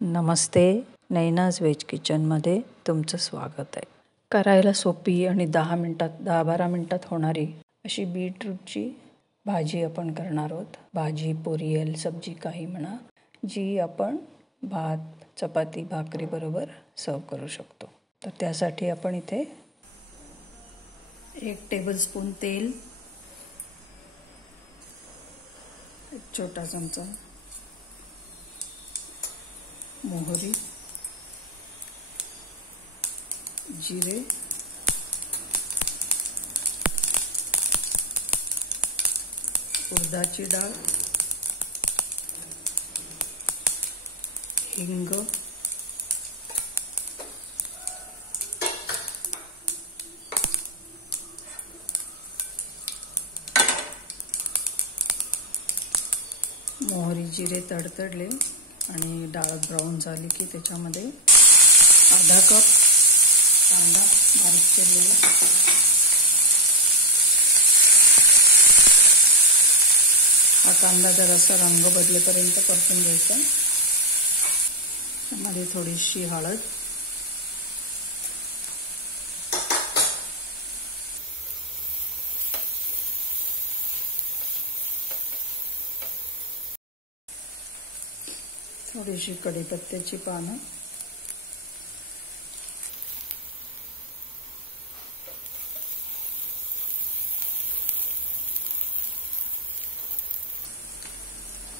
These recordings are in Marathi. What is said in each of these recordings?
नमस्ते, नैनाज वेज किचनमध्ये तुमचं स्वागत आहे. करायला सोपी आणि 10-12 मिनिटात होणारी अशी बीटरूटची भाजी आपण करणार आहोत. भाजी, पोरियल, सब्जी काही म्हणा, जी आपण भात, चपाती, भाकरी बरोबर सर्व करू शकतो. तर त्यासाठी आपण इथे 1 टेबलस्पून तेल, 1 छोटा चमचा मोहरी, जिरे, उडदाची डाळ, हिंग, मोहरी जिरे तडतडले आणि डाळ ब्राऊन झाली की त्याच्यामध्ये अर्धा कप कांदा बारीक चिरलेला, हा कांदा जरासा रंग बदलेपर्यंत परतून घ्यायचा. त्यामध्ये थोडीशी हळद, थोडीशी कढीपत्त्याची पानं,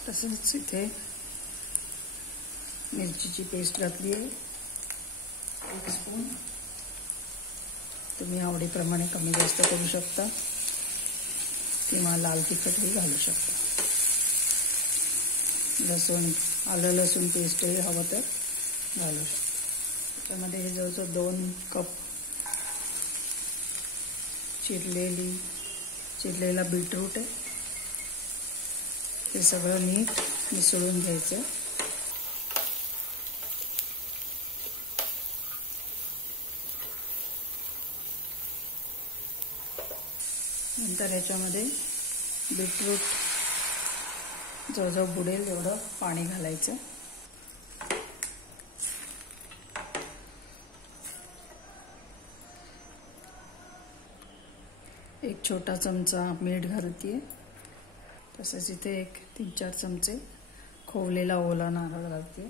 तसेच इथे मिरचीची पेस्ट घातली आहे 1 स्पून. तुम्ही आवडीप्रमाणे कमी जास्त करू शकता किंवा लाल तिखटही घालू शकता. लसूण, आलं लसूण पेस्टही हवं तर घालू शकता. त्यामध्ये हे जवळजवळ 2 कप चिरलेला बीटरूट आहे. हे सगळं नीट मिसळून घ्यायचं. नंतर याच्यामध्ये बीटरूट जवळजवळ बुडेल एवढं पाणी घालायचं. एक छोटा चमचा मीठ घालते. तसंच इथे 3-4 चमचे खोवलेला ओला नारळ घालते.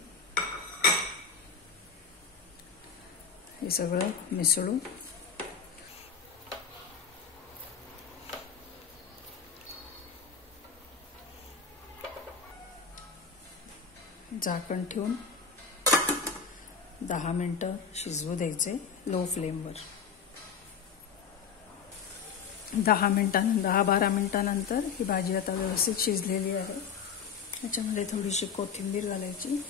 हे सगळं मिसळून झाकण ठेवून 10 मिनिटं शिजवू द्यायचे लो फ्लेमवर. 10-12 मिनिटानंतर ही भाजी आता व्यवस्थित शिजलेली आहे. याच्यामध्ये थोडीशी कोथिंबीर घालायची.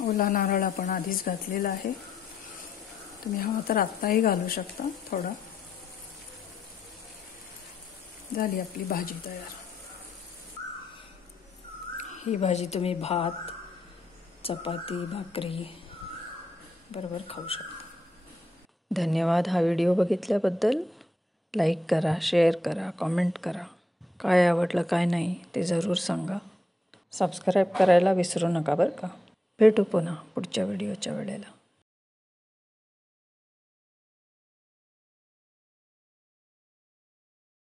ओला नारळ आपण आधीच घातलेला आहे. तुम्ही हवा तर आत्ताही घालू शकता थोडा. झाली आपली भाजी तयार. ही भाजी तुम्ही भात, चपाती, भाकरी बरोबर खाऊ शकता. धन्यवाद हा व्हिडिओ बघितल्याबद्दल. लाईक करा, शेअर करा, कॉमेंट करा. काय आवडलं काय नाही ते जरूर सांगा. सबस्क्राईब करायला विसरू नका बरं का. भेटू पुन्हा पुढच्या व्हिडिओच्या वेळेला.